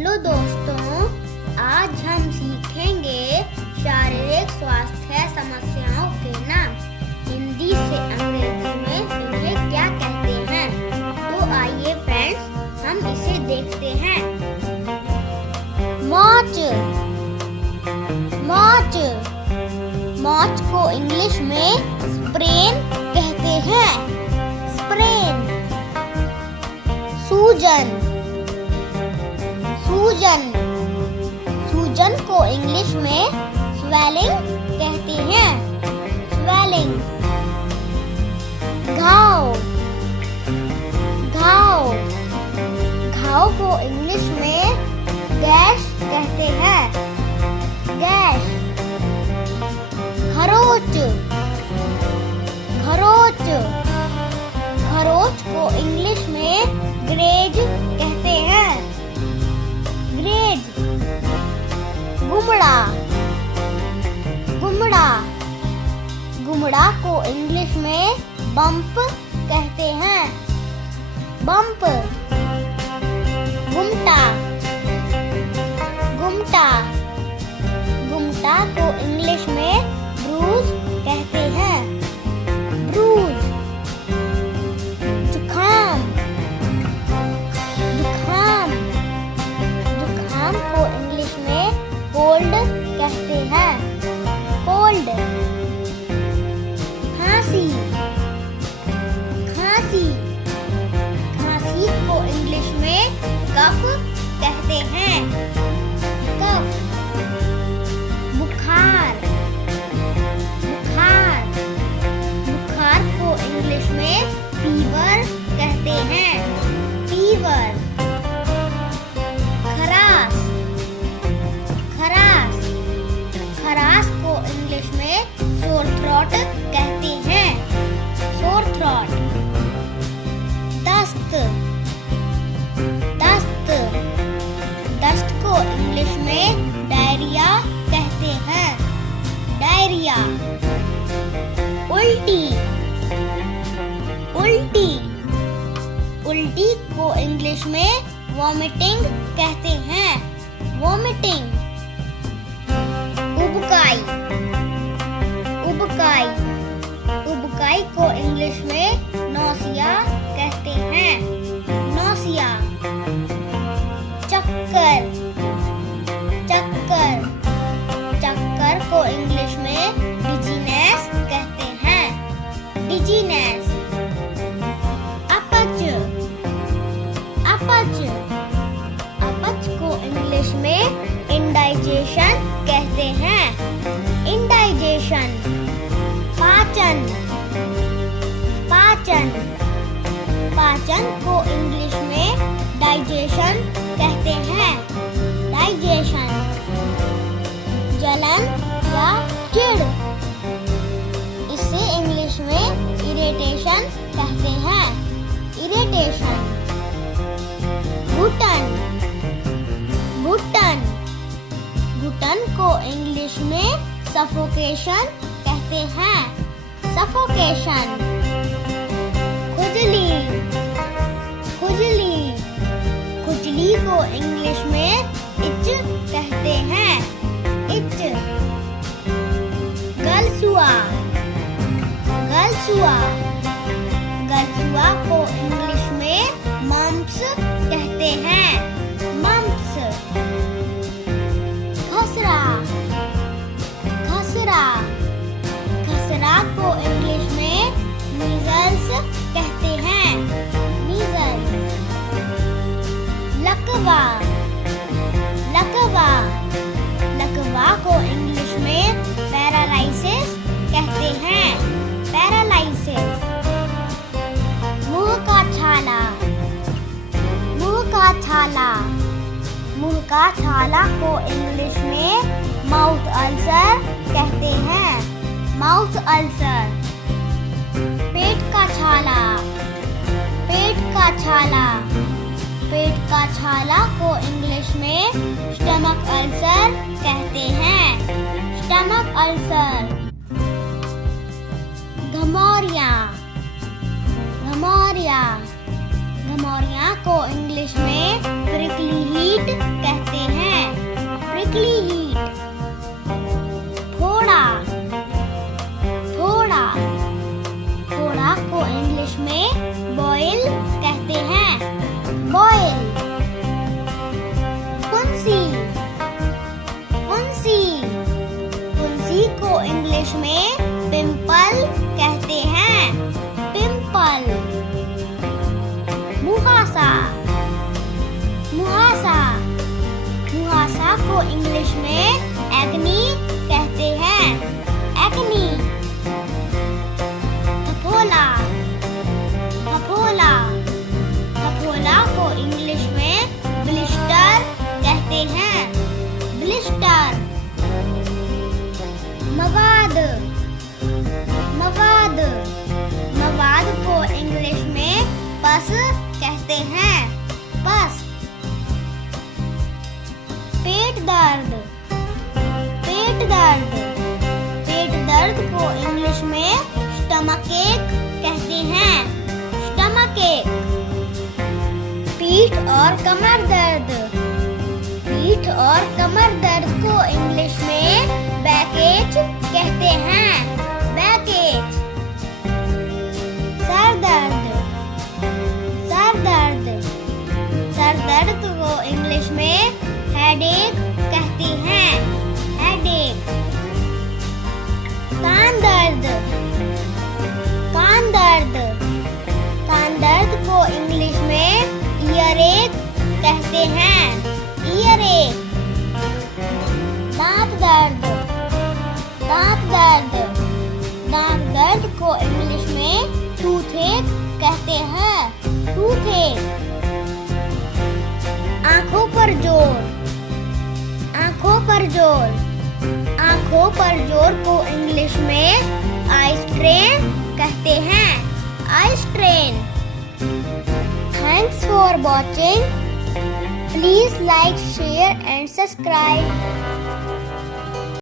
Hello दोस्तों, आज हम सीखेंगे शारीरिक स्वास्थ्य समस्याओं के नाम। हिंदी से अंग्रेजी में इन्हें क्या कहते हैं। तो आइए फ्रेंड्स, हम इसे देखते हैं। मौच। मौच मौच को इंग्लिश में स्प्रेन कहते हैं। स्प्रेन। सूजन। सूजन सूजन को इंग्लिश में स्वेलिंग कहते हैं। स्वेलिंग। घाव। घाव घाव को इंग्लिश में गैश कहते हैं। गैश। खरोच। खरोच खरोच को इंग्लिश में ग्रेज कहते हैं। ग्रेज। गुमड़ा। गुमड़ा गुमड़ा को इंग्लिश में बम्प कहते हैं। बम्प। गुमटा। गुमटा गुमटा को इंग्लिश में ब्रूज कहते हैं। ब्रूज। जुखाम। जुखाम जुखाम को इंग्लिश में कोल्ड कहते हैं। कोल्ड। खांसी। खांसी खांसी को इंग्लिश में कफ कहते हैं। कफ। बुखार। बुखार बुखार को इंग्लिश में फीवर कहते हैं। फीवर। खराश। खराश खराश को इंग्लिश में सोर थ्रोट कहते हैं। Sore throat. दस्त। दस्त दस्त को इंग्लिश में डायरिया कहते हैं। डायरिया। उल्टी। उल्टी उल्टी को इंग्लिश में वॉमिटिंग कहते हैं। वॉमिटिंग। उबकाई। उबकाई उबकाई को इंग्लिश में नौसिया कहते हैं। नौसिया। चक्कर। चक्कर चक्कर को इंग्लिश में डिजीनेस कहते हैं। डिजीनेस। अपच। अपच अपच को इंग्लिश में इंडाइजेशन कहते हैं। इंडाइजेशन। पाचन। पाचन पाचन को इंग्लिश में डाइजेशन कहते हैं। डाइजेशन। जलन या चिढ़, इसे इंग्लिश में इरिटेशन कहते हैं। इरिटेशन। घुटन। घुटन घुटन को इंग्लिश में सफोकेशन कहते हैं। सफोकेशन। खुजली। खुजली खुजली को इंग्लिश में इच कहते हैं। इच। गलसुआ। गलसुआ गलसुआ को इंग्लिश में मम्प्स कहते हैं। मम्प्स। खसरा। खसरा खसरा को इंग्लिश में मीजल्स कहते हैं। मीजल्स। लकवा। लकवा लकवा को इंग्लिश में पैरालाइसिस कहते हैं। पैरालाइसिस। मुंह का छाला। मुंह का छाला मुंह का छाला को इंग्लिश में माउथ अल्सर कहते हैं। Mouth ulcer. पेट का छाला। पेट का छाला पेट का छाला को इंग्लिश में स्टमक अल्सर कहते हैं। Stomach ulcer. घमौरियाँ। घमौरियाँ घमौरियाँ को इंग्लिश में प्रिकली हीट कहते इंग्लिश में पिंपल कहते हैं। पिंपल। मुहासा। मुहासा। मुहासा को इंग्लिश में एक्नी कहते हैं। एक्नी। फफोला। फफोला। फफोला को इंग्लिश में ब्लिस्टर कहते हैं। ब्लिस्टर। मवाद। मवाद। मवाद को इंग्लिश में पस कहते हैं। पस। पेट दर्द। पेट दर्द। पेट दर्द को इंग्लिश में स्टमक एक कहते हैं। स्टमक एक। पीठ और कमर दर्द। पीठ और कमर दर्द को इंग्लिश में बैकएच कहते हैं। बैकएच। सर दर्द। सर दर्द। सर दर्द को इंग्लिश में हेडेक कहते हैं। हेडेक। कान दर्द। कान दर्द। कान दर्द को इंग्लिश में ईयरएक कहते हैं। ईयरएक। दांत दर्द। दांत दर्द। दांत दर्द को इंग्लिश में टूथएक कहते हैं। टूथएक। आंखों पर जोर। आंखों पर जोर। आंखों पर जोर को इंग्लिश में आई स्ट्रेन कहते हैं। Eye strain. Thanks for watching. Please like, share and subscribe.